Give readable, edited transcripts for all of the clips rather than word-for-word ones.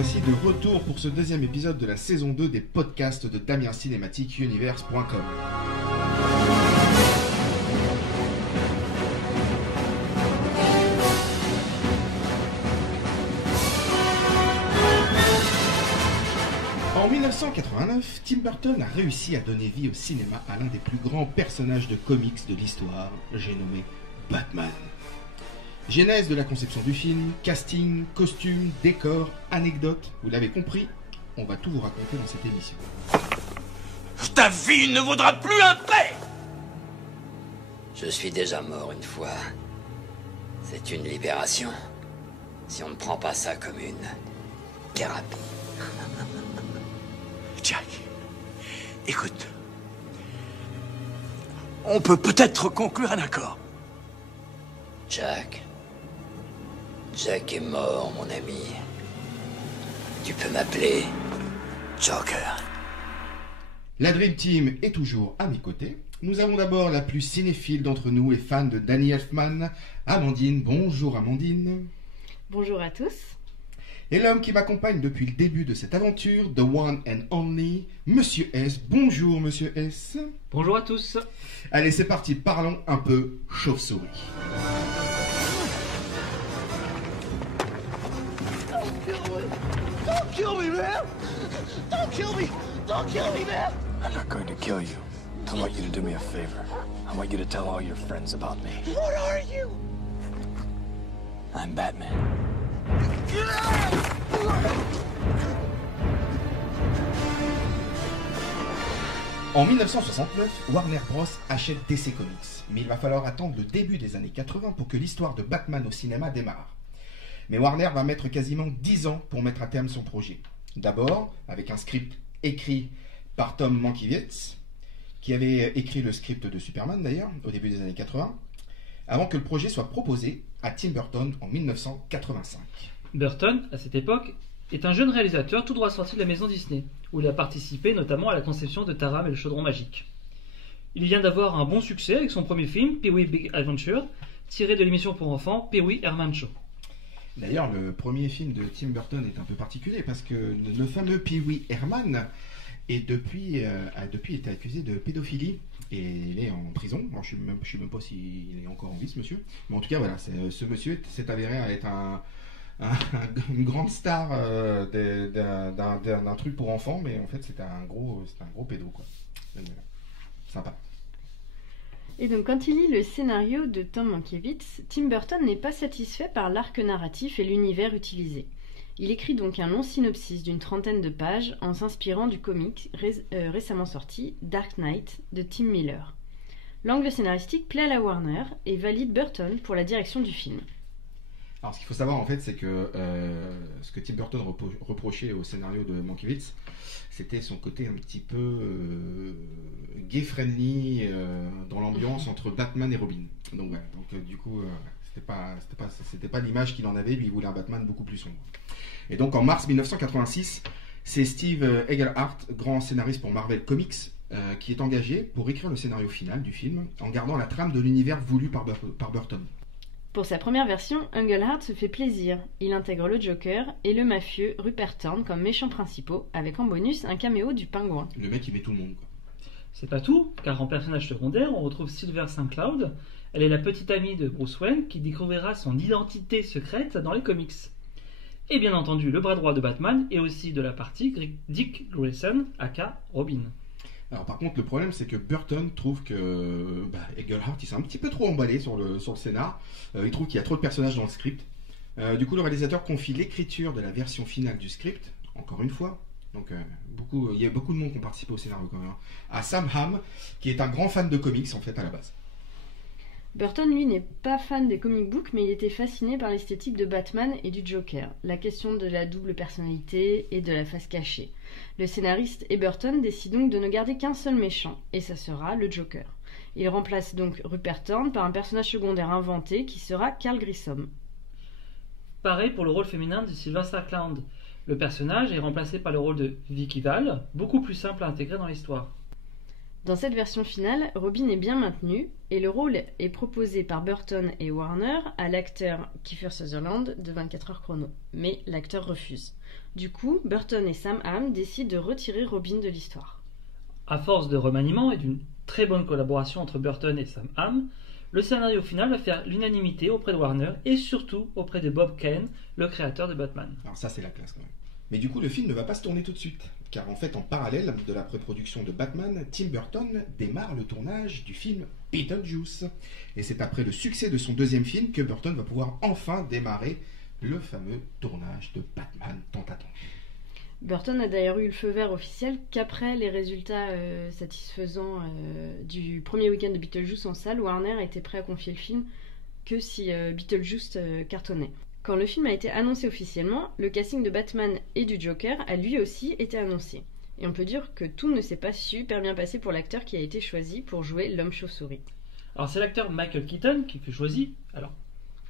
voici de retour pour ce deuxième épisode de la saison 2 des podcasts de DamienCinématiqueUniverse.com. En 1989, Tim Burton a réussi à donner vie au cinéma à l'un des plus grands personnages de comics de l'histoire, j'ai nommé Batman. Genèse de la conception du film, casting, costumes, décors, anecdotes, vous l'avez compris, on va tout vous raconter dans cette émission. Ta vie ne vaudra plus un paix! Je suis déjà mort une fois. C'est une libération. Si on ne prend pas ça comme une thérapie. Jack, écoute. On peut peut-être conclure un accord. Jack est mort, mon ami. Tu peux m'appeler Joker. La Dream Team est toujours à mes côtés. Nous avons d'abord la plus cinéphile d'entre nous et fan de Danny Elfman, Amandine. Bonjour Amandine. Bonjour à tous. Et l'homme qui m'accompagne depuis le début de cette aventure, the one and only, Monsieur S. Bonjour Monsieur S. Bonjour à tous. Allez, c'est parti, parlons un peu chauve-souris. Don't kill me, man! Don't kill me! Don't kill me, man! I'm not going to kill you. I want you to do me a favor. I want you to tell all your friends about me. What are you? I'm Batman. En 1969, Warner Bros. Achète DC Comics, mais il va falloir attendre le début des années 80 pour que l'histoire de Batman au cinéma démarre. Mais Warner va mettre quasiment 10 ans pour mettre à terme son projet. D'abord, avec un script écrit par Tom Mankiewicz, qui avait écrit le script de Superman d'ailleurs, au début des années 80, avant que le projet soit proposé à Tim Burton en 1985. Burton, à cette époque, est un jeune réalisateur tout droit sorti de la maison Disney, où il a participé notamment à la conception de Taram et le chaudron magique. Il vient d'avoir un bon succès avec son premier film, Pee-wee Big Adventure, tiré de l'émission pour enfants Pee-wee Herman Show. D'ailleurs, le premier film de Tim Burton est un peu particulier parce que le fameux Pee-wee Herman a depuis été accusé de pédophilie et il est en prison. Alors, je ne sais même pas s'il est encore en vie, ce monsieur. Mais en tout cas, voilà, ce monsieur s'est avéré être une grande star d'un truc pour enfants, mais en fait, c'était un gros pédo, quoi. Donc, voilà. Sympa. Et donc quand il lit le scénario de Tom Mankiewicz, Tim Burton n'est pas satisfait par l'arc narratif et l'univers utilisé. Il écrit donc un long synopsis d'une 30aine de pages en s'inspirant du comic récemment sorti Dark Knight de Tim Miller. L'angle scénaristique plaît à la Warner et valide Burton pour la direction du film. Alors ce qu'il faut savoir en fait, c'est que ce que Tim Burton reprochait au scénario de Mankiewicz, c'était son côté un petit peu gay-friendly dans l'ambiance entre Batman et Robin. Donc voilà, du coup c'était pas l'image qu'il en avait, lui il voulait un Batman beaucoup plus sombre. Et donc en mars 1986, c'est Steve Englehart, grand scénariste pour Marvel Comics, qui est engagé pour écrire le scénario final du film en gardant la trame de l'univers voulu par Burton. Pour sa première version, Englehart se fait plaisir. Il intègre le Joker et le mafieux Rupert Thorne comme méchants principaux, avec en bonus un caméo du pingouin. Le mec il met tout le monde, quoi. C'est pas tout, car en personnage secondaire, on retrouve Silver St. Cloud. Elle est la petite amie de Bruce Wayne qui découvrira son identité secrète dans les comics. Et bien entendu, le bras droit de Batman et aussi de la partie Dick Grayson, aka Robin. Alors par contre le problème c'est que Burton trouve que Englehart il s'est un petit peu trop emballé sur le scénar. Il trouve qu'il y a trop de personnages dans le script. Du coup le réalisateur confie l'écriture de la version finale du script, encore une fois. Donc il y a beaucoup de monde qui ont participé au scénario quand même, à Sam Hamm qui est un grand fan de comics en fait à la base. Burton, lui, n'est pas fan des comic books, mais il était fasciné par l'esthétique de Batman et du Joker, la question de la double personnalité et de la face cachée. Le scénariste et Burton décident donc de ne garder qu'un seul méchant, et ça sera le Joker. Il remplace donc Rupert Thorne par un personnage secondaire inventé qui sera Carl Grissom. Pareil pour le rôle féminin de Sylvester Cloud. Le personnage est remplacé par le rôle de Vicky Vale, beaucoup plus simple à intégrer dans l'histoire. Dans cette version finale, Robin est bien maintenu et le rôle est proposé par Burton et Warner à l'acteur Kiefer Sutherland de 24 heures chrono. Mais l'acteur refuse. Du coup, Burton et Sam Hamm décident de retirer Robin de l'histoire. À force de remaniement et d'une très bonne collaboration entre Burton et Sam Hamm, le scénario final va faire l'unanimité auprès de Warner et surtout auprès de Bob Kane, le créateur de Batman. Alors ça c'est la classe quand même. Mais du coup le film ne va pas se tourner tout de suite, car en fait en parallèle de la pré-production de Batman, Tim Burton démarre le tournage du film Beetlejuice. Et c'est après le succès de son deuxième film que Burton va pouvoir enfin démarrer le fameux tournage de Batman tant attendu. Burton a d'ailleurs eu le feu vert officiel qu'après les résultats satisfaisants du premier week-end de Beetlejuice en salle, Warner était prêt à confier le film que si Beetlejuice cartonnait. Quand le film a été annoncé officiellement, le casting de Batman et du Joker a lui aussi été annoncé. Et on peut dire que tout ne s'est pas super bien passé pour l'acteur qui a été choisi pour jouer l'homme chauve-souris. Alors c'est l'acteur Michael Keaton qui fut choisi,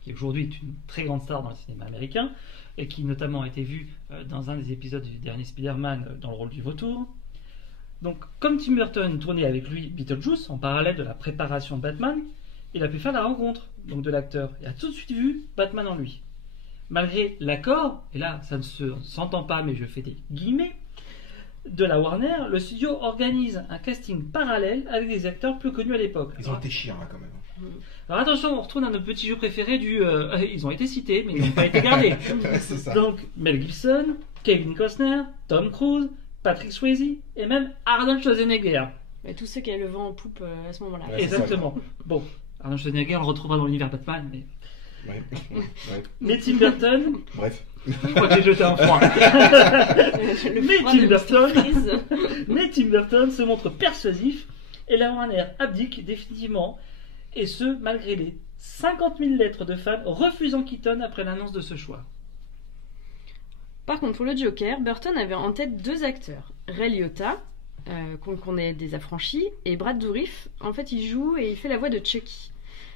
qui aujourd'hui est une très grande star dans le cinéma américain, et qui notamment a été vu dans un des épisodes du dernier Spider-Man dans le rôle du vautour. Donc, comme Tim Burton tournait avec lui Beetlejuice, en parallèle de la préparation de Batman, il a pu faire la rencontre donc, de l'acteur et a tout de suite vu Batman en lui. Malgré l'accord, et là ça ne s'entend pas mais je fais des guillemets, de la Warner, le studio organise un casting parallèle avec des acteurs plus connus à l'époque. Ils ont été chiants là quand même. Alors attention, on retourne à notre petit jeu préféré du ils ont été cités mais ils n'ont pas été gardés. C'est ça. Donc Mel Gibson, Kevin Costner, Tom Cruise, Patrick Swayze et même Arnold Schwarzenegger. Et tous ceux qui avaient le vent en poupe à ce moment-là. Ouais, Exactement. Bon, Arnold Schwarzenegger on le retrouvera dans l'univers Batman, mais... Ouais. Mais Tim Burton, Bref. je crois que j'ai jeté un froid. Mais Tim Burton se montre persuasif et la Warner abdique définitivement, et ce malgré les 50 000 lettres de fans refusant Keaton après l'annonce de ce choix. Par contre, pour le Joker, Burton avait en tête deux acteurs. Ray Liotta, qu'on connaît des Affranchis, et Brad Dourif. En fait, il joue et il fait la voix de Chucky.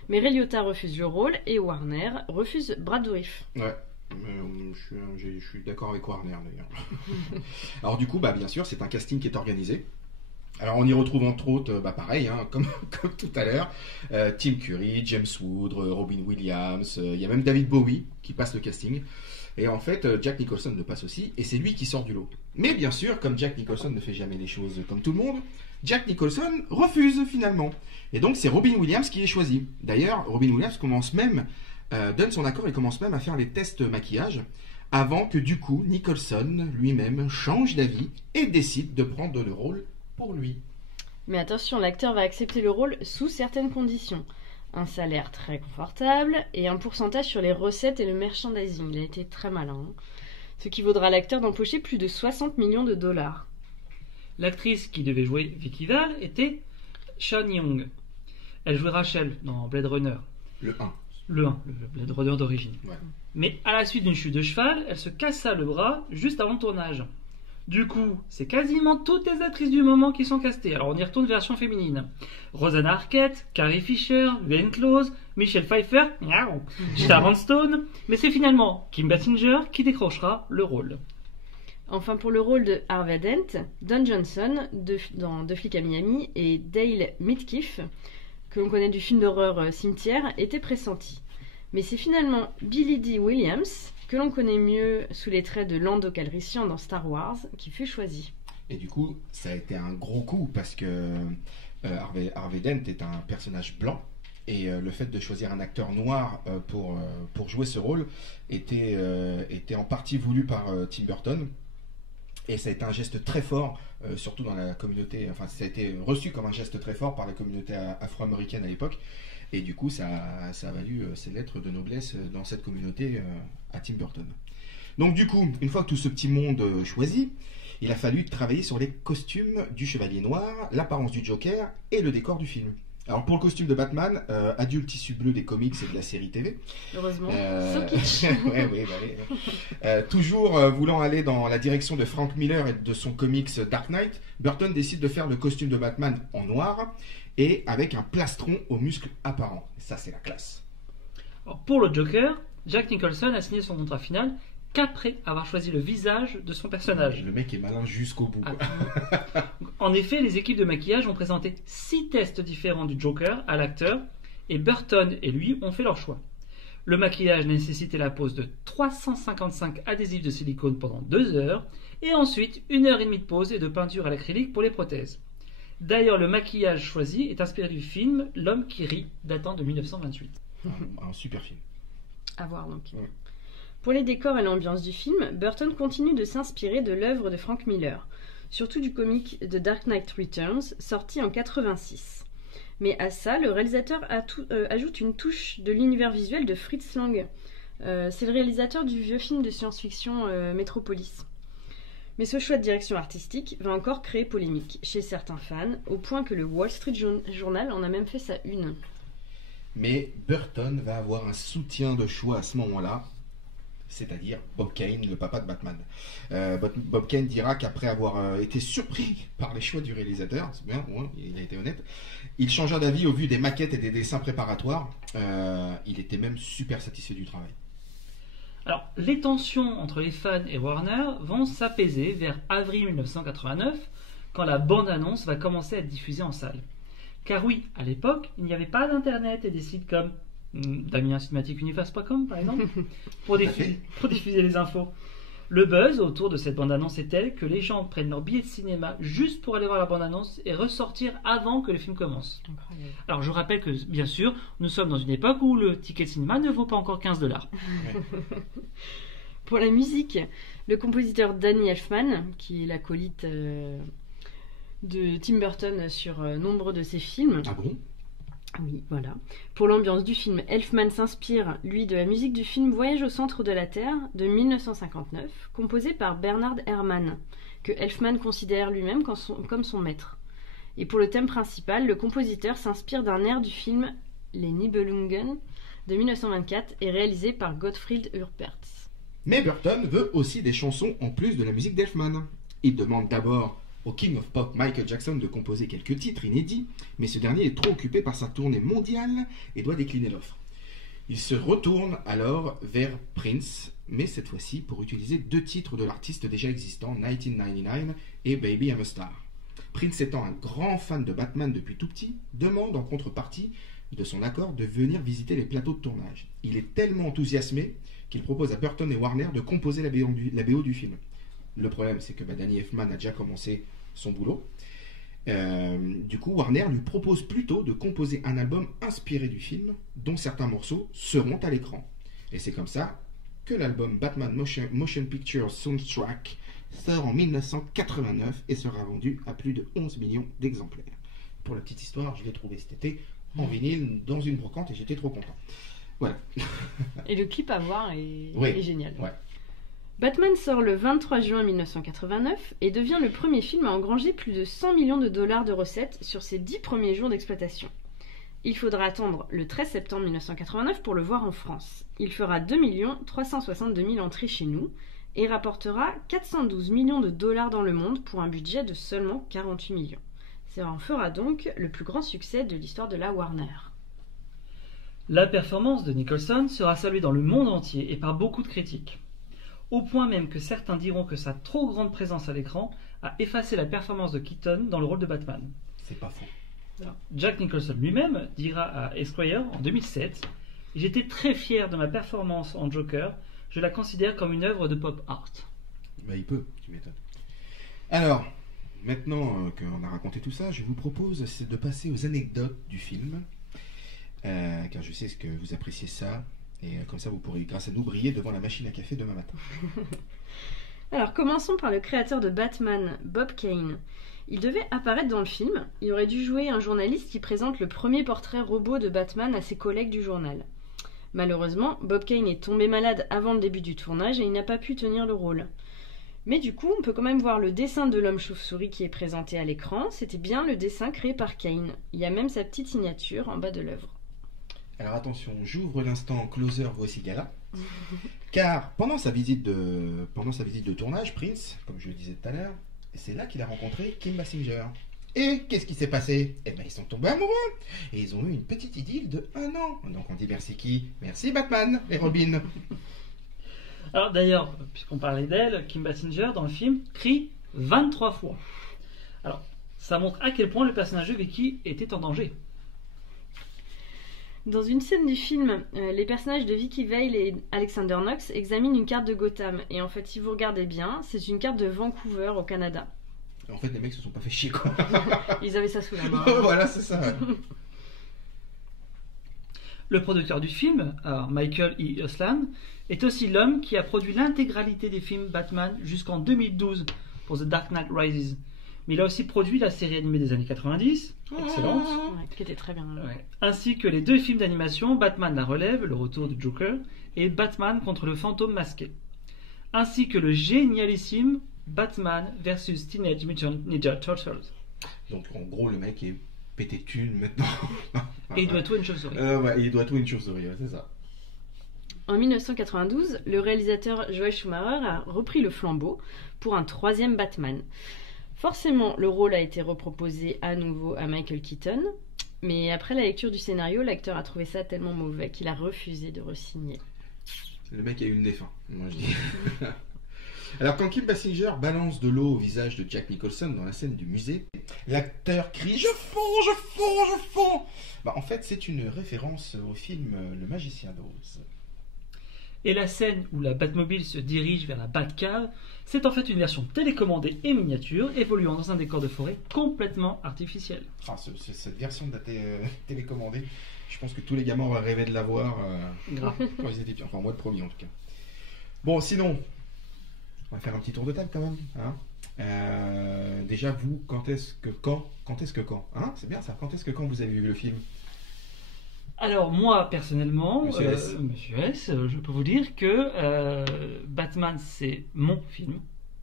Mais Ray Liotta refuse le rôle et Warner refuse Brad Dourif. Ouais. Je suis d'accord avec Warner d'ailleurs. Alors du coup, bien sûr, c'est un casting qui est organisé. Alors on y retrouve entre autres, pareil, comme tout à l'heure, Tim Curry, James Wood, Robin Williams, il y a même David Bowie qui passe le casting. Et en fait, Jack Nicholson le passe aussi, et c'est lui qui sort du lot. Mais bien sûr, comme Jack Nicholson ne fait jamais les choses comme tout le monde, Jack Nicholson refuse finalement. Et donc c'est Robin Williams qui est choisi. D'ailleurs, Robin Williams donne son accord et commence même à faire les tests maquillage, avant que du coup Nicholson lui-même change d'avis et décide de prendre le rôle pour lui. Mais attention, l'acteur va accepter le rôle sous certaines conditions. Un salaire très confortable et un pourcentage sur les recettes et le merchandising. Il a été très malin. Ce qui vaudra à l'acteur d'empocher plus de 60 millions de dollars. L'actrice qui devait jouer Vicky Vale était Sean Young. Elle jouait Rachel dans Blade Runner. Le 1. Le 1, le Blade Runner d'origine. Ouais. Mais à la suite d'une chute de cheval, elle se cassa le bras juste avant le tournage. Du coup, c'est quasiment toutes les actrices du moment qui sont castées. Alors on y retourne version féminine. Rosanna Arquette, Carrie Fisher, Glenn Close, Michelle Pfeiffer, Sharon Stone. Mais c'est finalement Kim Basinger qui décrochera le rôle. Enfin, pour le rôle de Harvey Dent, Don Johnson dans Deux flics à Miami et Dale Midkiff, que l'on connaît du film d'horreur Cimetière, était pressenti. Mais c'est finalement Billy Dee Williams, que l'on connaît mieux sous les traits de Lando Calrissian dans Star Wars, qui fut choisi. Et du coup, ça a été un gros coup parce que Harvey Dent est un personnage blanc et le fait de choisir un acteur noir pour jouer ce rôle était en partie voulu par Tim Burton. Et ça a été un geste très fort, surtout dans la communauté, enfin ça a été reçu comme un geste très fort par la communauté afro-américaine à l'époque. Et du coup, ça a valu ses lettres de noblesse dans cette communauté à Tim Burton. Donc du coup, une fois que tout ce petit monde choisi, il a fallu travailler sur les costumes du Chevalier Noir, l'apparence du Joker et le décor du film. Alors pour le costume de Batman, adulte tissu bleu des comics et de la série TV. Heureusement, so kitsch. Toujours voulant aller dans la direction de Frank Miller et de son comics Dark Knight, Burton décide de faire le costume de Batman en noir et avec un plastron aux muscles apparents. Ça, c'est la classe. Alors, pour le Joker, Jack Nicholson a signé son contrat final qu'après avoir choisi le visage de son personnage. Le mec est malin jusqu'au bout. Quoi. En effet, les équipes de maquillage ont présenté 6 tests différents du Joker à l'acteur et Burton et lui ont fait leur choix. Le maquillage nécessitait la pose de 355 adhésifs de silicone pendant 2 heures et ensuite 1h30 de pose et de peinture à l'acrylique pour les prothèses. D'ailleurs, le maquillage choisi est inspiré du film L'homme qui rit, datant de 1928. Un super film. À voir donc. Ouais. Pour les décors et l'ambiance du film, Burton continue de s'inspirer de l'œuvre de Frank Miller, surtout du comic The Dark Knight Returns, sorti en 86. Mais à ça, le réalisateur ajoute une touche de l'univers visuel de Fritz Lang. C'est le réalisateur du vieux film de science-fiction Metropolis. Mais ce choix de direction artistique va encore créer polémique chez certains fans, au point que le Wall Street Journal en a même fait sa une. Mais Burton va avoir un soutien de choix à ce moment-là, c'est-à-dire Bob Kane, le papa de Batman. Bob Kane dira qu'après avoir été surpris par les choix du réalisateur, c'est bien, ouais, il a été honnête, il changea d'avis au vu des maquettes et des dessins préparatoires. Il était même super satisfait du travail. Alors, les tensions entre les fans et Warner vont s'apaiser vers avril 1989, quand la bande-annonce va commencer à être diffusée en salle. Car oui, à l'époque, il n'y avait pas d'internet et des sites comme DamienCinematicUniverse.com par exemple, pour diffuser les infos. Le buzz autour de cette bande-annonce est tel que les gens prennent leur billet de cinéma juste pour aller voir la bande-annonce et ressortir avant que le film commence. Incroyable. Alors je rappelle que, bien sûr, nous sommes dans une époque où le ticket de cinéma ne vaut pas encore $15. Pour la musique, le compositeur Danny Elfman, qui est l'acolyte de Tim Burton sur nombre de ses films. Ah bon ? Oui, voilà. Pour l'ambiance du film, Elfman s'inspire, lui, de la musique du film Voyage au centre de la Terre de 1959, composé par Bernard Herrmann, que Elfman considère lui-même comme son maître. Et pour le thème principal, le compositeur s'inspire d'un air du film Les Nibelungen de 1924 et réalisé par Gottfried Urpertz. Mais Burton veut aussi des chansons en plus de la musique d'Elfman. Il demande d'abord au King of Pop Michael Jackson de composer quelques titres inédits, mais ce dernier est trop occupé par sa tournée mondiale et doit décliner l'offre. Il se retourne alors vers Prince, mais cette fois-ci pour utiliser 2 titres de l'artiste déjà existant, 1999 et Baby I'm a Star. Prince étant un grand fan de Batman depuis tout petit, demande en contrepartie de son accord de venir visiter les plateaux de tournage. Il est tellement enthousiasmé qu'il propose à Burton et Warner de composer la BO du film. Le problème, c'est que Danny Elfman a déjà commencé son boulot. Du coup, Warner lui propose plutôt de composer un album inspiré du film, dont certains morceaux seront à l'écran. Et c'est comme ça que l'album Batman Motion Picture Soundtrack sort en 1989 et sera vendu à plus de 11 millions d'exemplaires. Pour la petite histoire, je l'ai trouvé cet été en vinyle dans une brocante et j'étais trop content. Voilà. Et le clip à voir est génial. Ouais. Batman sort le 23 juin 1989 et devient le premier film à engranger plus de 100 millions de dollars de recettes sur ses 10 premiers jours d'exploitation. Il faudra attendre le 13 septembre 1989 pour le voir en France. Il fera 2 362 000 entrées chez nous et rapportera 412 millions de dollars dans le monde pour un budget de seulement 48 millions. Ça en fera donc le plus grand succès de l'histoire de la Warner. La performance de Nicholson sera saluée dans le monde entier et par beaucoup de critiques. Au point même que certains diront que sa trop grande présence à l'écran a effacé la performance de Keaton dans le rôle de Batman. C'est pas faux. Jack Nicholson lui-même dira à Esquire en 2007 « J'étais très fier de ma performance en Joker, je la considère comme une œuvre de pop art. » Bah il peut, tu m'étonnes. Alors, maintenant qu'on a raconté tout ça, je vous propose de passer aux anecdotes du film, car je sais que vous appréciez ça. Et comme ça, vous pourrez, grâce à nous, briller devant la machine à café demain matin. Alors, commençons par le créateur de Batman, Bob Kane. Il devait apparaître dans le film. Il aurait dû jouer un journaliste qui présente le premier portrait robot de Batman à ses collègues du journal. Malheureusement, Bob Kane est tombé malade avant le début du tournage et il n'a pas pu tenir le rôle. Mais du coup, on peut quand même voir le dessin de l'homme chauve-souris qui est présenté à l'écran. C'était bien le dessin créé par Kane. Il y a même sa petite signature en bas de l'œuvre. Alors attention, j'ouvre l'instant closer voici Gala, car pendant sa visite de tournage, Prince, comme je le disais tout à l'heure, c'est là qu'il a rencontré Kim Basinger. Et qu'est-ce qui s'est passé ? Eh ben ils sont tombés amoureux et ils ont eu une petite idylle de 1 an. Donc on dit merci qui ? Merci Batman et Robin. Alors d'ailleurs, puisqu'on parlait d'elle, Kim Basinger dans le film crie 23 fois. Alors, ça montre à quel point le personnage de Vicky était en danger. Dans une scène du film, les personnages de Vicky Vale et Alexander Knox examinent une carte de Gotham. Et en fait, si vous regardez bien, c'est une carte de Vancouver au Canada. En fait, les mecs se sont pas fait chier, quoi. Ils avaient ça sous la main. Voilà, c'est ça. Ouais. Le producteur du film, Michael E. Uslan, est aussi l'homme qui a produit l'intégralité des films Batman jusqu'en 2012 pour The Dark Knight Rises. Mais il a aussi produit la série animée des années 90, excellente, Ouais, qui était très bien. ainsi que les 2 films d'animation Batman la relève, le retour de Joker, et Batman contre le fantôme masqué, ainsi que le génialissime Batman vs Teenage Mutant Ninja Turtles. Donc, en gros, le mec est pété de thunes maintenant. Et il doit tout à une chauve-souris. Ouais, il doit tout à une chauve-souris, ouais, c'est ça. En 1992, le réalisateur Joel Schumacher a repris le flambeau pour un 3e Batman. Forcément, le rôle a été reproposé à nouveau à Michael Keaton, mais après la lecture du scénario, l'acteur a trouvé ça tellement mauvais qu'il a refusé de re-signer. Le mec a eu une des fins, moi je dis. Alors quand Kim Basinger balance de l'eau au visage de Jack Nicholson dans la scène du musée, l'acteur crie « Je fonds, je fonds, je fonds !» Bah, en fait, c'est une référence au film Le Magicien d'Oz. Et la scène où la Batmobile se dirige vers la Batcave, c'est en fait une version télécommandée et miniature, évoluant dans un décor de forêt complètement artificiel. Ah, cette version de la télécommandée, je pense que tous les gamins auraient rêvé de la voir Grave. quand ils étaient petits. Enfin, moi le premier en tout cas. Bon, sinon, on va faire un petit tour de table quand même. Hein. Déjà, vous, quand est-ce que quand hein, c'est bien ça, quand est-ce que quand vous avez vu le film? Alors moi personnellement, Monsieur S. Monsieur S, je peux vous dire que Batman c'est mon film.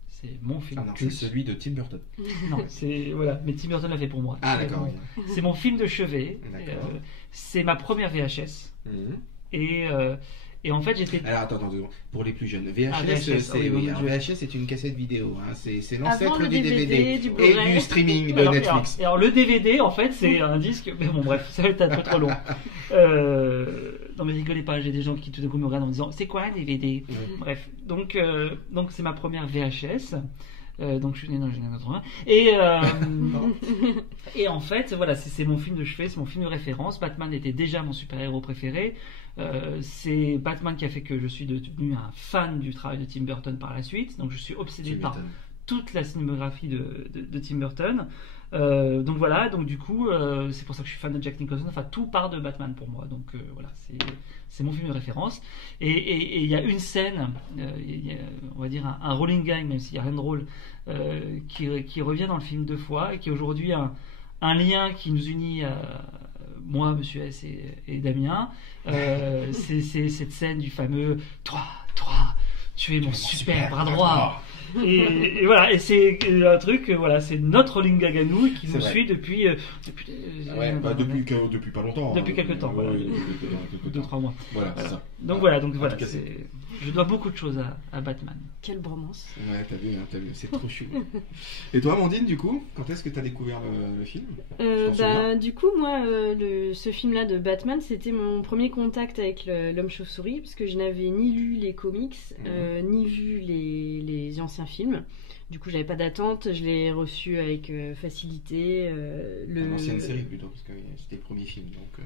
C'est mon film. Ah non, c'est culte. celui de Tim Burton. Non, c'est voilà, mais Tim Burton l'a fait pour moi. Ah C'est d'accord. mon- C'est mon film de chevet. D'accord. C'est ma première VHS. Mhm. Et en fait j'étais. Alors attends, 2 secondes. Pour les plus jeunes, VHS, Ah, VHS, c'est oui, oui, oui, alors, oui. VHS c'est une cassette vidéo. Hein. C'est Avant l'ancêtre le du DVD, du et Blu-ray. du streaming de Alors, Netflix. alors, le DVD en fait c'est un disque. Mais bon bref, ça va être un peu trop long. Non mais rigolez pas, j'ai des gens qui tout d'un coup me regardent en me disant c'est quoi un DVD? Mhm. Bref, donc c'est ma première VHS. Donc je suis né dans les années 80 et et en fait voilà c'est mon film de chevet, c'est mon film de référence. Batman était déjà mon super-héros préféré. C'est Batman qui a fait que je suis devenu un fan du travail de Tim Burton par la suite, donc je suis obsédé Tu par m'étonnes. toute la cinématographie de Tim Burton. Donc voilà, donc du coup c'est pour ça que je suis fan de Jack Nicholson. Enfin tout part de Batman pour moi, donc voilà c'est mon film de référence. Et il y a une scène, il y a, on va dire un rolling gag, même s'il n'y a rien de drôle, qui revient dans le film 2 fois et qui est aujourd'hui un lien qui nous unit moi, Monsieur S et Damien. C'est cette scène du fameux toi tu es mon super bras droit. Et voilà, et c'est un truc, voilà, c'est notre rolling gag à nous qui C'est nous vrai. suit depuis Ouais, bah, depuis pas longtemps. Depuis hein. quelques temps, voilà. Ouais, depuis quelques temps. 2-3 mois. Voilà, c'est Voilà. ça. Donc voilà, donc En voilà, tout cas, je dois beaucoup de choses à Batman. Quelle bromance. Ouais, t'as vu, c'est trop chou. Et toi, Amandine, du coup, quand est-ce que t'as découvert le film? Tu t'en souviens Du coup, moi, ce film-là de Batman, c'était mon premier contact avec l'homme chauve-souris, parce que je n'avais ni lu les comics, ni vu les anciens films. Du coup, j'avais pas d'attente, je l'ai reçu avec facilité. L'ancienne série plutôt, parce que c'était le premier film, donc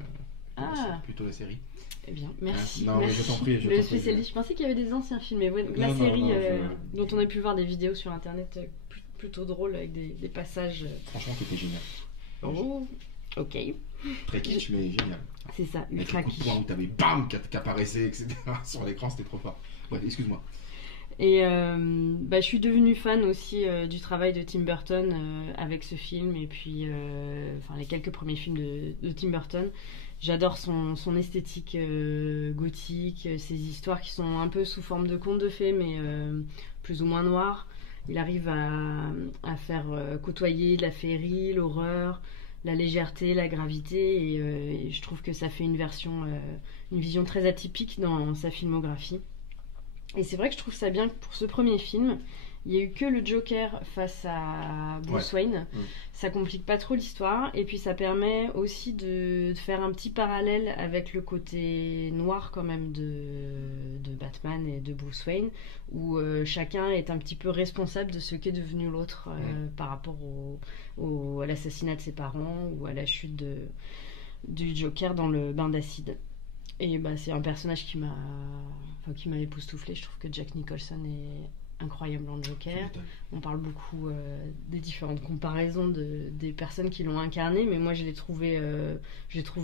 plutôt la série. Eh bien, merci. Non, mais merci. je t'en prie, Le spécialiste, je pensais qu'il y avait des anciens films, mais ouais, la Non, série non, dont on a pu voir des vidéos sur internet plutôt drôles avec des passages. Franchement, c'était génial. Oh, ok. Très kitsch, mais génial. C'est ça, Avec ultra le coup de kitsch. poing où t'avais BAM qui apparaissait, etc. sur l'écran, c'était trop fort. Ouais, excuse-moi. Et je suis devenue fan aussi du travail de Tim Burton avec ce film et puis les quelques premiers films de Tim Burton. J'adore son esthétique gothique, ses histoires qui sont un peu sous forme de contes de fées mais plus ou moins noires. Il arrive à faire côtoyer de la féerie, l'horreur, la légèreté, la gravité et je trouve que ça fait une vision très atypique dans sa filmographie. Et c'est vrai que je trouve ça bien pour ce premier film, il y a eu que le Joker face à Bruce Wayne. Ça complique pas trop l'histoire, et puis ça permet aussi de faire un petit parallèle avec le côté noir quand même de Batman et de Bruce Wayne, où chacun est un petit peu responsable de ce qu'est devenu l'autre par rapport à l'assassinat de ses parents ou à la chute du Joker dans le bain d'acide. Et bah, c'est un personnage qui m'a époustouflé. Je trouve que Jack Nicholson est incroyable en Joker. On parle beaucoup des différentes comparaisons des personnes qui l'ont incarné, mais moi je l'ai trouvé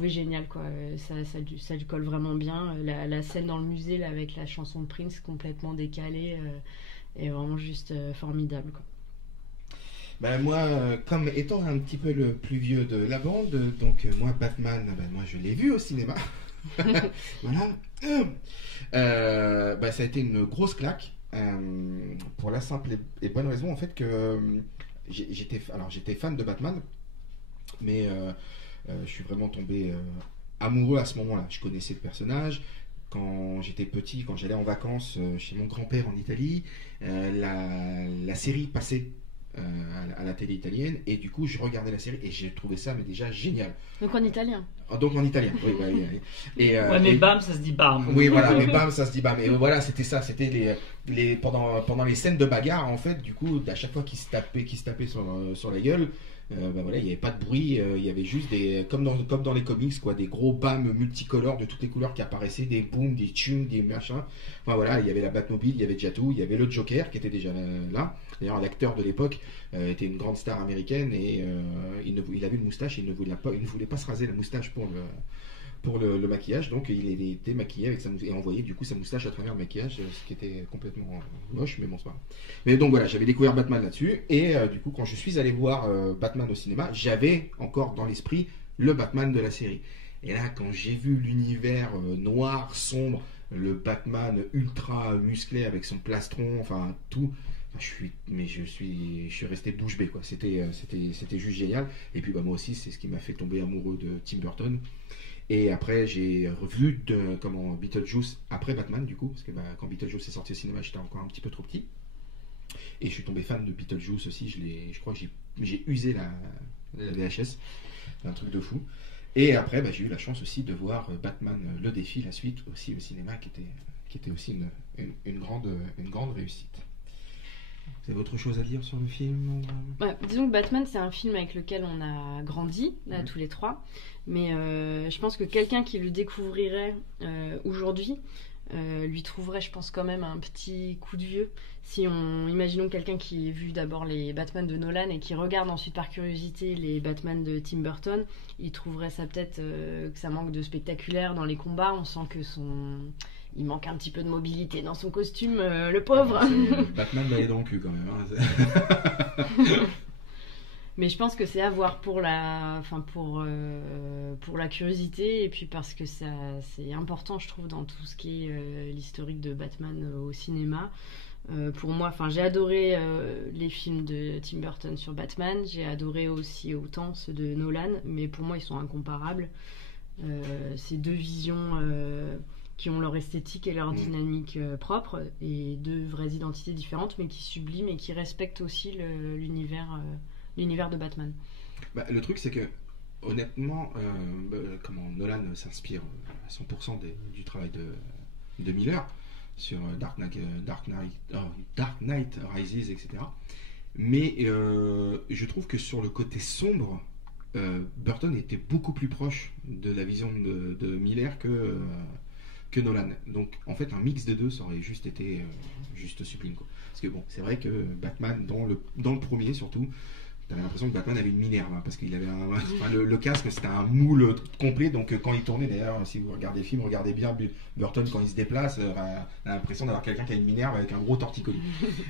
génial, quoi. Ça lui colle vraiment bien. La scène dans le musée là, avec la chanson de Prince complètement décalée est vraiment juste formidable, quoi. Bah moi, comme étant un petit peu le plus vieux de la bande, donc moi Batman, moi je l'ai vu au cinéma. Voilà. Ça a été une grosse claque, pour la simple et bonne raison en fait que j'étais fan de Batman, mais je suis vraiment tombé amoureux à ce moment-là. Je connaissais le personnage. Quand j'étais petit, quand j'allais en vacances chez mon grand-père en Italie, la série passait à la télé italienne, et du coup je regardais la série et j'ai trouvé ça mais déjà génial. Donc en italien. Donc en italien, oui. Mais bam, ça se dit bam. Oui, voilà, mais bam, ça se dit bam. Et voilà, c'était ça, c'était pendant les scènes de bagarre, en fait, du coup, à chaque fois qu'ils se tapaient sur la gueule, voilà, il n'y avait pas de bruit, il y avait juste comme dans les comics, quoi, des gros bams multicolores de toutes les couleurs qui apparaissaient, des booms, des tunes, des machins. Enfin voilà, il y avait la Batmobile, il y avait déjà tout, il y avait le Joker qui était déjà là. D'ailleurs, l'acteur de l'époque était une grande star américaine, et il avait une moustache et il ne voulait pas se raser la moustache pour le maquillage, donc il était maquillé avec et envoyait du coup sa moustache à travers le maquillage, ce qui était complètement moche, mais bon, c'est pas grave. Mais donc voilà, j'avais découvert Batman là-dessus, et du coup quand je suis allé voir Batman au cinéma, j'avais encore dans l'esprit le Batman de la série. Et là, quand j'ai vu l'univers noir, sombre, le Batman ultra musclé avec son plastron, enfin tout, je suis resté bouche bée, quoi. C'était juste génial. Et puis moi aussi, c'est ce qui m'a fait tomber amoureux de Tim Burton. Et après, j'ai revu Beetlejuice après Batman, du coup, parce que quand Beetlejuice est sorti au cinéma, j'étais encore un petit peu trop petit. Et je suis tombé fan de Beetlejuice aussi. Je crois que j'ai usé la VHS, un truc de fou. Et après, j'ai eu la chance aussi de voir Batman le défi, la suite aussi au cinéma, qui était aussi une grande réussite. Vous avez autre chose à dire sur le film ? Disons que Batman, c'est un film avec lequel on a grandi, là, tous les trois. Mais je pense que quelqu'un qui le découvrirait aujourd'hui lui trouverait, je pense, quand même un petit coup de vieux. Imaginons quelqu'un qui a vu d'abord les Batman de Nolan et qui regarde ensuite par curiosité les Batman de Tim Burton, il trouverait ça peut-être que ça manque de spectaculaire dans les combats. On sent que il manque un petit peu de mobilité dans son costume, le pauvre. Batman d'aller dans le cul quand même. Hein. Mais je pense que c'est à voir pour la curiosité, et puis parce que c'est important, je trouve, dans tout ce qui est l'historique de Batman au cinéma. Pour moi, j'ai adoré les films de Tim Burton sur Batman, j'ai adoré aussi autant ceux de Nolan, mais pour moi ils sont incomparables. C'est deux visions qui ont leur esthétique et leur dynamique propre, et deux vraies identités différentes, mais qui subliment et qui respectent aussi l'univers de Batman. Le truc, c'est que honnêtement, Nolan s'inspire à 100% du travail de Miller sur Dark Knight Rises, etc. Mais je trouve que sur le côté sombre, Burton était beaucoup plus proche de la vision de Miller que Nolan. Donc en fait, un mix des deux, ça aurait juste été juste sublime, quoi. Parce que bon, c'est vrai que Batman, dans le premier surtout, t'avais l'impression que Batman avait une Minerve, parce qu'il avait le casque, c'était un moule complet. Donc quand il tournait, d'ailleurs, si vous regardez le film, regardez bien Burton quand il se déplace, on a l'impression d'avoir quelqu'un qui a une Minerve avec un gros torticolis.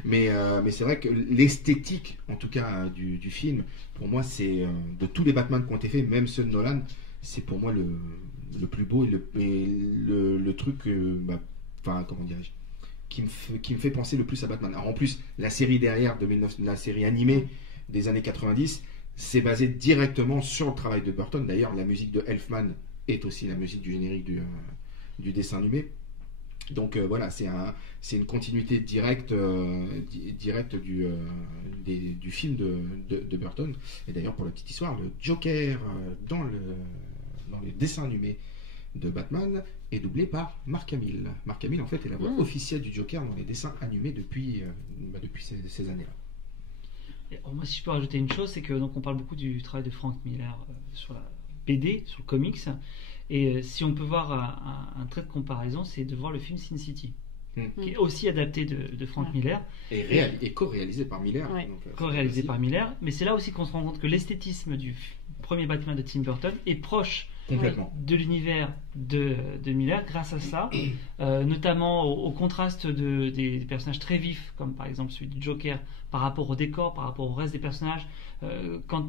mais c'est vrai que l'esthétique, en tout cas du film, pour moi, c'est de tous les Batman qui ont été faits, même ceux de Nolan, c'est pour moi le plus beau et le truc, comment dirais-je, qui me fait penser le plus à Batman. Alors en plus, la série derrière la série animée des années 90, c'est basé directement sur le travail de Burton. D'ailleurs, la musique de Elfman est aussi la musique du générique du dessin animé. Donc voilà, c'est une continuité directe du film de Burton. Et d'ailleurs, pour la petite histoire, le Joker dans les dessins animés de Batman est doublé par Mark Hamill. Mark Hamill, en fait, est la voix officielle du Joker dans les dessins animés depuis ces années-là. Alors, moi, si je peux rajouter une chose, c'est que donc on parle beaucoup du travail de Frank Miller sur la BD, sur le comics. Et si on peut voir un trait de comparaison, c'est de voir le film Sin City, qui est aussi adapté de Frank Miller. Et co-réalisé par Miller. Ouais. Co-réalisé par Miller. Mais c'est là aussi qu'on se rend compte que l'esthétisme du premier Batman de Tim Burton est proche de l'univers de Miller grâce à ça, notamment au contraste des personnages très vifs, comme par exemple celui du Joker, par rapport au décor, par rapport au reste des personnages. Quand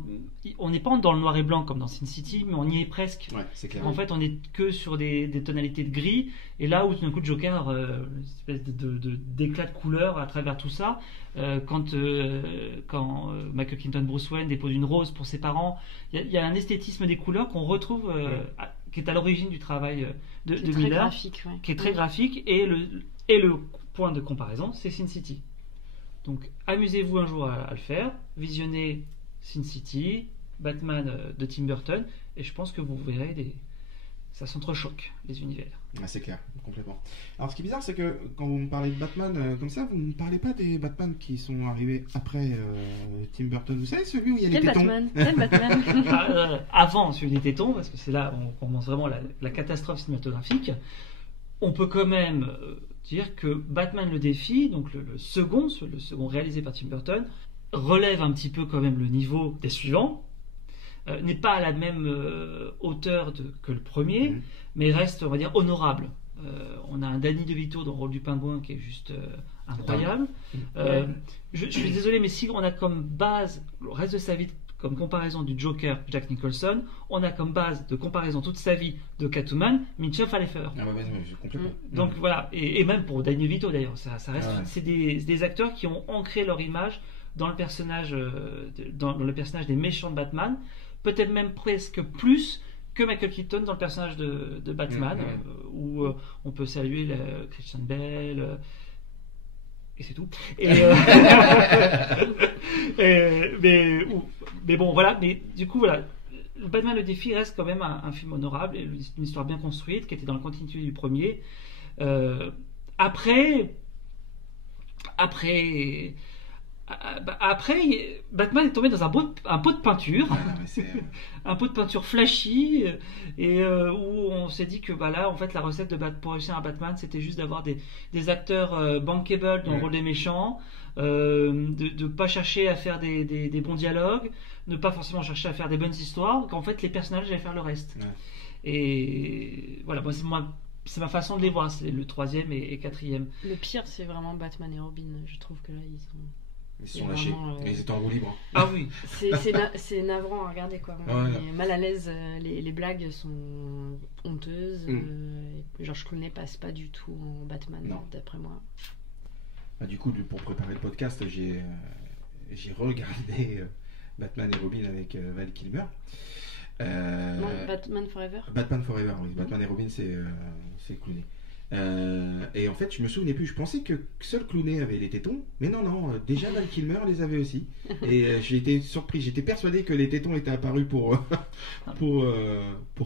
on n'est pas dans le noir et blanc comme dans Sin City, mais on y est presque. Ouais, c'est clair. En fait, on est que sur des tonalités de gris, et là où tout d'un coup Joker, une espèce d'éclat de couleur à travers tout ça. Quand Michael Keaton, Bruce Wayne dépose une rose pour ses parents, il y a un esthétisme des couleurs qu'on retrouve, qui est à l'origine du travail de Miller, graphique, qui est très graphique, et le point de comparaison, c'est Sin City. Donc amusez-vous un jour à le faire, visionnez Sin City, Batman de Tim Burton, et je pense que vous verrez ça s'entrechoque, les univers. Ah, c'est clair, complètement. Alors ce qui est bizarre, c'est que quand vous me parlez de Batman comme ça, vous ne me parlez pas des Batman qui sont arrivés après Tim Burton. Vous savez, celui où il y a les tétons. Quel Batman Avant celui des tétons, parce que c'est là où on commence vraiment la catastrophe cinématographique. On peut quand même dire que Batman le défi, donc le second réalisé par Tim Burton, relève un petit peu quand même le niveau des suivants, n'est pas à la même hauteur que le premier, mais reste, on va dire, honorable. On a un Danny DeVito dans le rôle du pingouin qui est juste incroyable. Je suis désolé, mais si on a comme base le reste de sa vie comme comparaison du Joker, Jack Nicholson, on a comme base de comparaison toute sa vie de Catwoman, Michelle Pfeiffer. Ah bah, complètement. Donc voilà, et même pour Danny DeVito d'ailleurs, ça reste, c'est des acteurs qui ont ancré leur image dans le personnage, dans le personnage des méchants de Batman, peut-être même presque plus que Michael Keaton dans le personnage de Batman, où on peut saluer Christian Bale. Et c'est tout. Mais bon, voilà. Mais du coup, voilà. Batman le défi reste quand même un film honorable et une histoire bien construite qui était dans la continuité du premier. Après, Batman est tombé dans un pot de peinture, un pot de peinture flashy, et où on s'est dit que là, en fait, la recette pour réussir un Batman, c'était juste d'avoir des acteurs bankable dans le rôle des méchants, de pas chercher à faire des bons dialogues, ne pas forcément chercher à faire des bonnes histoires, qu'en fait les personnages allaient faire le reste. Et voilà, c'est ma façon de les voir, c'est le troisième et quatrième. Le pire, c'est vraiment Batman et Robin. Je trouve que là, ils se sont lâchés. Ils étaient en roue libre. Ah oui. C'est navrant à regarder, quoi. Mal à l'aise, les blagues sont honteuses. George Clooney passe pas du tout en Batman, d'après moi. Du coup, pour préparer le podcast, j'ai regardé Batman et Robin avec Val Kilmer. Non, Batman Forever. Batman Forever, oui. Batman et Robin, c'est Clooney. Et en fait, je me souvenais plus. Je pensais que seul Clooney avait les tétons, mais non. Déjà, Val Kilmer les avait aussi. Et j'ai été surpris. J'étais persuadé que les tétons étaient apparus pour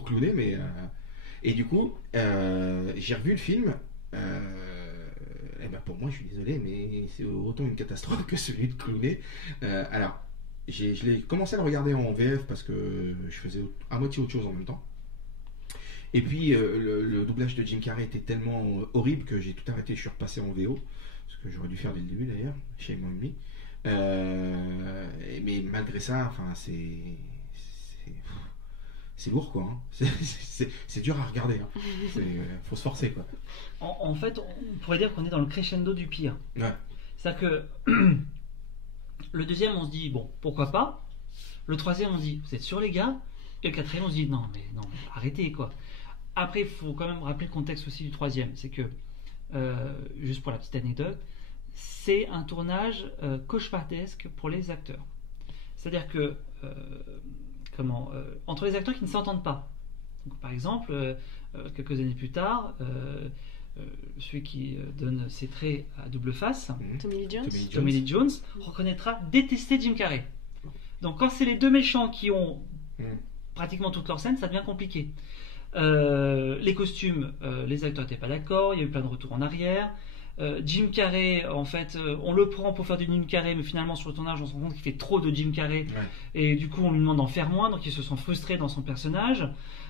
Clooney, mais et du coup, j'ai revu le film. Et ben pour moi, je suis désolé, mais c'est autant une catastrophe que celui de Clooney. Alors, je l'ai commencé à le regarder en VF parce que je faisais à moitié autre chose en même temps. Et puis le doublage de Jim Carrey était tellement horrible que j'ai tout arrêté. Je suis repassé en VO, ce que j'aurais dû faire dès le début d'ailleurs, chez moi et mais malgré ça, enfin c'est lourd, quoi. Hein. C'est dur à regarder. Hein. Faut se forcer, quoi. En fait, on pourrait dire qu'on est dans le crescendo du pire. Ouais. C'est-à-dire que le deuxième, on se dit bon, pourquoi pas. Le troisième, on se dit vous êtes sûrs, les gars. Et le quatrième, on se dit non, mais arrêtez, quoi. Après, il faut quand même rappeler le contexte aussi du troisième. C'est que, juste pour la petite anecdote, c'est un tournage cauchemardesque pour les acteurs. C'est-à-dire que, entre les acteurs qui ne s'entendent pas. Donc, par exemple, quelques années plus tard, celui qui donne ses traits à double face, Tommy Lee Jones. Tommy Lee Jones, reconnaîtra détester Jim Carrey. Donc quand c'est les deux méchants qui ont pratiquement toute leur scène, ça devient compliqué. Les costumes, les acteurs n'étaient pas d'accord, il y a eu plein de retours en arrière. Jim Carrey, en fait, on le prend pour faire du Jim Carrey, mais finalement sur le tournage, on se rend compte qu'il fait trop de Jim Carrey, et du coup on lui demande d'en faire moins, donc il se sent frustré dans son personnage.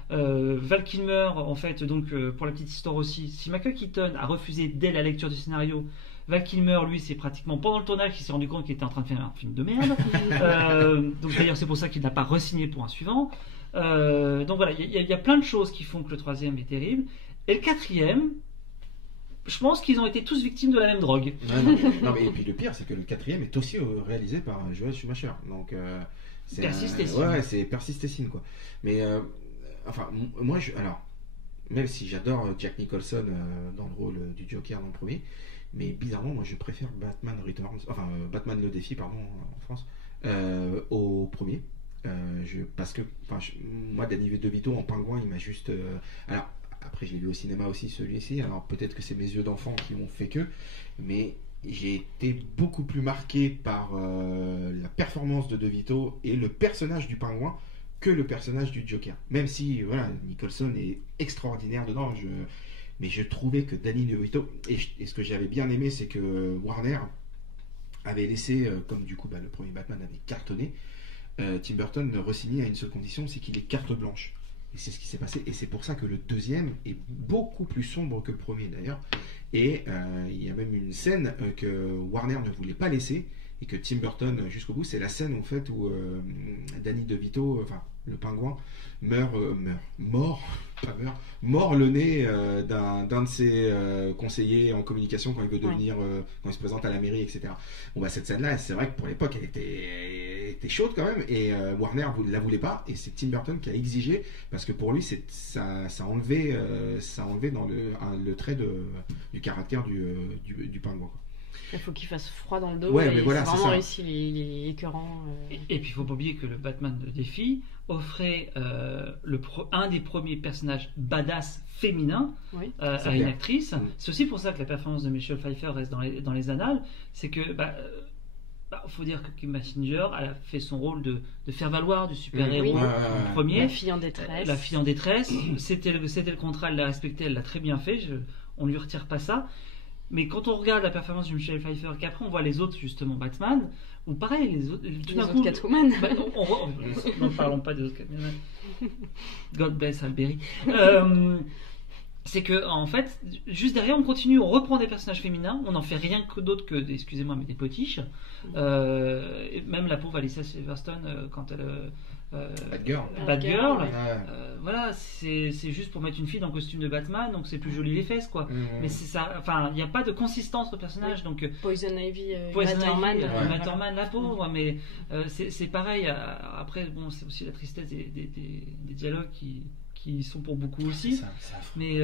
Val Kilmer, en fait, donc pour la petite histoire aussi, si Michael Keaton a refusé dès la lecture du scénario, Val Kilmer, lui, c'est pratiquement pendant le tournage qu'il s'est rendu compte qu'il était en train de faire un film de merde. Donc d'ailleurs, c'est pour ça qu'il n'a pas re-signé pour un suivant. Donc voilà, il y a plein de choses qui font que le troisième est terrible. Et le quatrième, je pense qu'ils ont été tous victimes de la même drogue. Non, mais et puis le pire, c'est que le quatrième est aussi réalisé par Joel Schumacher. Donc, c'est Persistessine. Ouais, c'est Persistessine, quoi. Mais, enfin, moi, alors, même si j'adore Jack Nicholson dans le rôle du Joker dans le premier, mais bizarrement, moi, je préfère Batman Returns, enfin, Batman le défi, pardon, en France, au premier. Parce que, moi, Danny DeVito en pingouin, il m'a juste. Alors, après, je l'ai vu au cinéma aussi, celui-ci. Alors, peut-être que c'est mes yeux d'enfant qui ont fait que. Mais j'ai été beaucoup plus marqué par la performance de DeVito et le personnage du pingouin que le personnage du Joker. Même si, voilà, Nicholson est extraordinaire dedans. Mais je trouvais que Danny DeVito. Et ce que j'avais bien aimé, c'est que Warner avait laissé, comme du coup, le premier Batman avait cartonné. Tim Burton re-signé à une seule condition, c'est qu'il ait carte blanche. Et c'est ce qui s'est passé. Et c'est pour ça que le deuxième est beaucoup plus sombre que le premier d'ailleurs. Et il y a même une scène que Warner ne voulait pas laisser et que Tim Burton jusqu'au bout. C'est la scène en fait où Danny DeVito, enfin le pingouin, mord le nez d'un de ses conseillers en communication quand il veut devenir, quand il se présente à la mairie, etc. Bon cette scène-là, c'est vrai que pour l'époque, elle était chaude quand même, et Warner la voulait pas, et c'est Tim Burton qui a exigé, parce que pour lui, ça enlevait dans le trait du caractère du pingouin. Il faut qu'il fasse froid dans le dos. Ouais, mais voilà, c'est vraiment réussi, il est écœurant. Et puis il faut pas oublier que le Batman de défi offrait un des premiers personnages badass féminins à une actrice. C'est aussi pour ça que la performance de Michelle Pfeiffer reste dans les annales. C'est que faut dire que Kim Basinger a fait son rôle de faire valoir du super-héros en premier. La fille en détresse. La fille en détresse. C'était le contrat, elle l'a respecté, elle l'a très bien fait. On lui retire pas ça. Mais quand on regarde la performance de Michelle Pfeiffer, qu'après on voit les autres, justement Batman, ou pareil, les autres Catwoman. N'en parlons pas des autres Catwoman. God bless Alberi. C'est que, en fait, juste derrière, on continue, on reprend des personnages féminins, on n'en fait rien que d'autre que, excusez-moi, mais des potiches. Même la pauvre Alicia Silverstone, quand elle. Bad Girl. Voilà, c'est juste pour mettre une fille dans le costume de Batman, donc c'est plus joli les fesses, quoi. Mais c'est ça, enfin, il n'y a pas de consistance au personnage. Donc, Poison Ivy, Matterman, la pauvre, mais c'est pareil. Après, bon, c'est aussi la tristesse des dialogues qui sont pour beaucoup aussi. Mais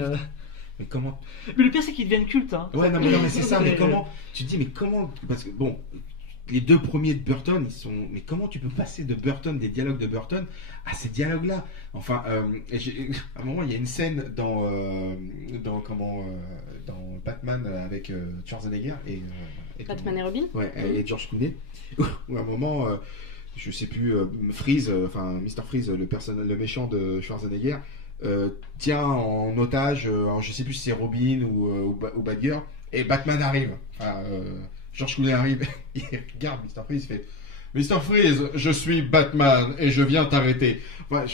comment. Mais le pire, c'est qu'ils deviennent cultes. Hein. Ouais, non, mais c'est ça, mais comment. Tu te dis, mais comment. Parce que, bon. Les deux premiers de Burton, ils sont. Mais comment tu peux passer de Burton, des dialogues de Burton, à ces dialogues-là? Enfin, à un moment, il y a une scène dans Batman avec Schwarzenegger et Batman et Robin. Ouais, et George Clooney. Où à un moment, je sais plus, Freeze, enfin Mr. Freeze, le méchant de Schwarzenegger, tient en otage, je sais plus si c'est Robin ou Batgirl, et Batman arrive. Enfin, George Clooney arrive, il regarde Mr. Freeze, il fait Mr. Freeze, je suis Batman et je viens t'arrêter. Ouais,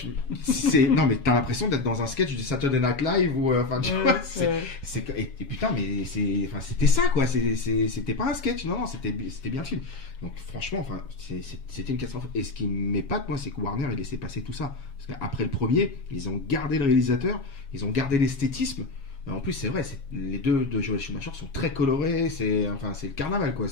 non, mais t'as l'impression d'être dans un sketch du Saturday Night Live ou enfin, tu vois, et putain, mais c'était ça quoi. C'était pas un sketch, non, c'était bien le film. Donc franchement, enfin, c'était une catastrophe. Et ce qui m'épate, moi, c'est que Warner il laissait passer tout ça. Parce qu'après le premier, ils ont gardé le réalisateur, ils ont gardé l'esthétisme. En plus, c'est vrai, les deux de Joel Schumacher sont très colorés, c'est le carnaval, quoi.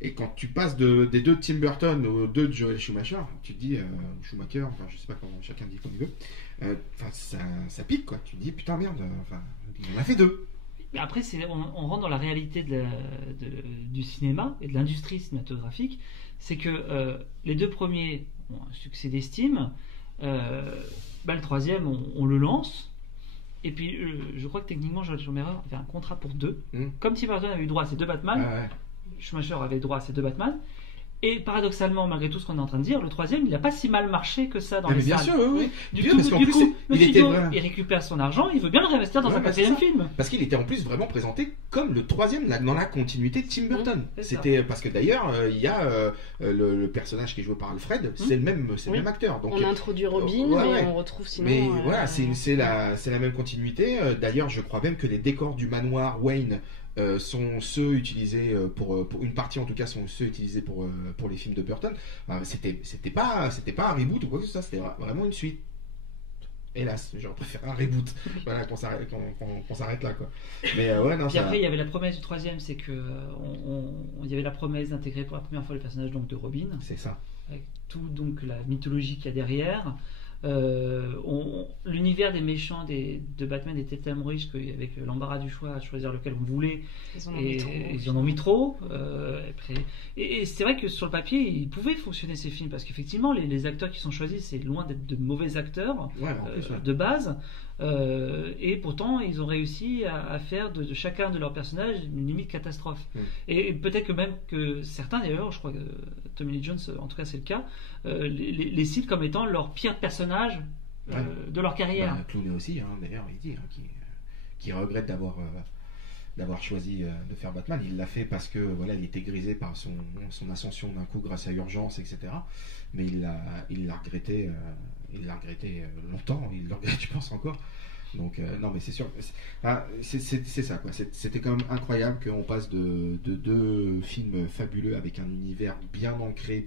Et quand tu passes des deux de Tim Burton aux deux de Joel Schumacher, tu te dis, Schumacher, enfin, je sais pas comment chacun dit comme il veut, ça pique, quoi. Tu te dis, putain, merde, il en a fait deux. Après, on rentre dans la réalité du cinéma et de l'industrie cinématographique. C'est que les deux premiers ont un succès d'estime. Le troisième, on le lance. Et puis, je crois que techniquement, Joel Schumacher avait un contrat pour 2. Mm. Comme Tim Burton avait eu droit à ses 2 Batman, Ah ouais. Schumacher avait droit à ses 2 Batman. Et paradoxalement, malgré tout ce qu'on est en train de dire, le 3e, il n'a pas si mal marché que ça dans Ah, les mais bien salles. sûr, oui. Du Bien, coup, parce qu'en plus, le il était studio, vraiment- il récupère son argent, il veut bien le réinvestir dans Ouais, un bah, c'est 4e ça. film. Parce qu'il était en plus vraiment présenté comme le 3e dans la continuité de Tim Burton. c'est ça. C'était parce que d'ailleurs il y a le personnage qui est joué par Alfred, c'est le même Oui. acteur. Donc On introduit Robin, ouais, mais ouais. on retrouve sinon. mais voilà, c'est la même continuité. D'ailleurs, je crois même que les décors du manoir Wayne sont ceux utilisés pour une partie en tout cas sont ceux utilisés pour les films de Burton. C'était pas un reboot ou quoi que ce soit, c'était vraiment une suite. Hélas, j'aurais préféré un reboot. Voilà, qu'on s'arrête là quoi. Mais ouais, non, Puis ça... après, il y avait la promesse du 3e, c'est que il y avait la promesse d'intégrer pour la première fois le personnage donc, de Robin, c'est ça. avec tout donc la mythologie qu'il y a derrière. L'univers des méchants de Batman était tellement riche qu'avec l'embarras du choix à choisir lequel on voulait, Ils en ont mis trop. ils en ont mis trop. Et c'est vrai que sur le papier, ils pouvaient fonctionner ces films parce qu'effectivement, les acteurs qui sont choisis, c'est loin d'être de mauvais acteurs Ouais, en plus, ouais. de base. Et pourtant, ils ont réussi à faire de chacun de leurs personnages une limite catastrophe. Et peut-être que même que certains, d'ailleurs, je crois que Tommy Lee Jones, en tout cas c'est le cas, les citent comme étant leur pire personnage de leur carrière. Bah, Clooney aussi, hein, d'ailleurs, il dit qui regrette d'avoir choisi de faire Batman. Il l'a fait parce que voilà, il était grisé par son ascension d'un coup grâce à Urgence, etc. Mais il l'a regretté longtemps. Il le regrette, je pense encore. Donc non, mais c'est sûr. C'est ça quoi. C'était quand même incroyable qu'on passe de 2 films fabuleux avec un univers bien ancré,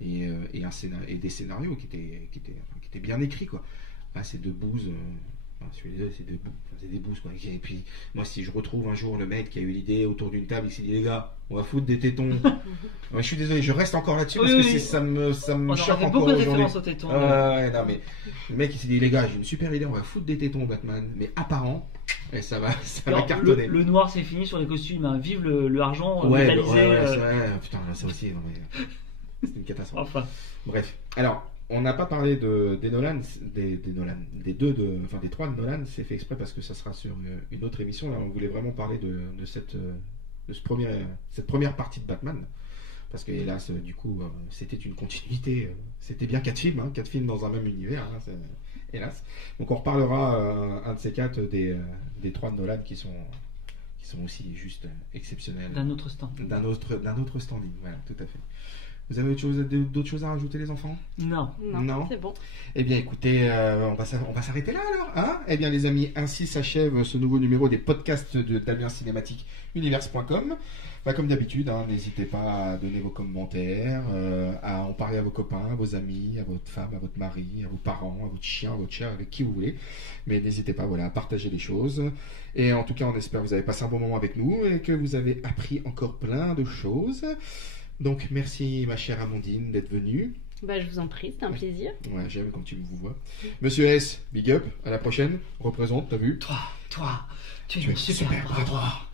et des scénarios qui étaient bien écrits quoi. À ces 2 bouses. Celui-là, c'est des boosts quoi. Et puis moi, si je retrouve un jour le mec qui a eu l'idée autour d'une table, il s'est dit les gars, on va foutre des tétons. Ouais, je suis désolé, je reste encore là-dessus parce que ça me On choque aurait encore beaucoup de aujourd'hui. références aux tétons. Ouais, non mais le mec il s'est dit les gars, j'ai une super idée, on va foutre des tétons Batman, mais apparent, et ça va Alors, cartonner. le noir c'est fini sur les costumes, hein. Vive le argent Ouais, métallisé. ouais, putain, ça aussi, non mais c'est une catastrophe. Enfin, Bref, alors on n'a pas parlé des Nolan, des 3 de Nolan, c'est fait exprès parce que ça sera sur une autre émission. Là, on voulait vraiment parler de cette première partie de Batman. Parce que hélas, du coup, c'était une continuité. C'était bien 4 films, 4 films dans un même univers, hélas. Donc on reparlera un de ces 4 des 3 de Nolan qui sont aussi juste exceptionnels. d'un autre stand. D'un autre standing, voilà, tout à fait. Vous avez d'autres choses à rajouter, les enfants? Non. Non. C'est bon. Eh bien, écoutez, on va s'arrêter là alors, hein? Eh bien, les amis, ainsi s'achève ce nouveau numéro des podcasts de Damien Cinématique Univers.com. Comme d'habitude, n'hésitez pas à donner vos commentaires, à en parler à vos copains, à vos amis, à votre femme, à votre mari, à vos parents, à votre chien, à votre chat, avec qui vous voulez. Mais n'hésitez pas, à partager les choses. Et en tout cas, on espère que vous avez passé un bon moment avec nous et que vous avez appris encore plein de choses. Donc, merci ma chère Amandine d'être venue. Je vous en prie, c'était un plaisir. Ouais, j'aime quand tu me vous vois. Monsieur S, big up, à la prochaine. Représente, t'as vu? Toi, tu es es un super bras droit.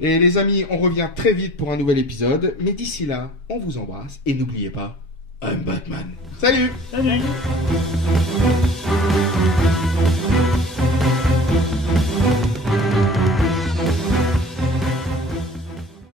Et les amis, on revient très vite pour un nouvel épisode. Mais d'ici là, on vous embrasse. Et n'oubliez pas, I'm Batman. Salut! Salut.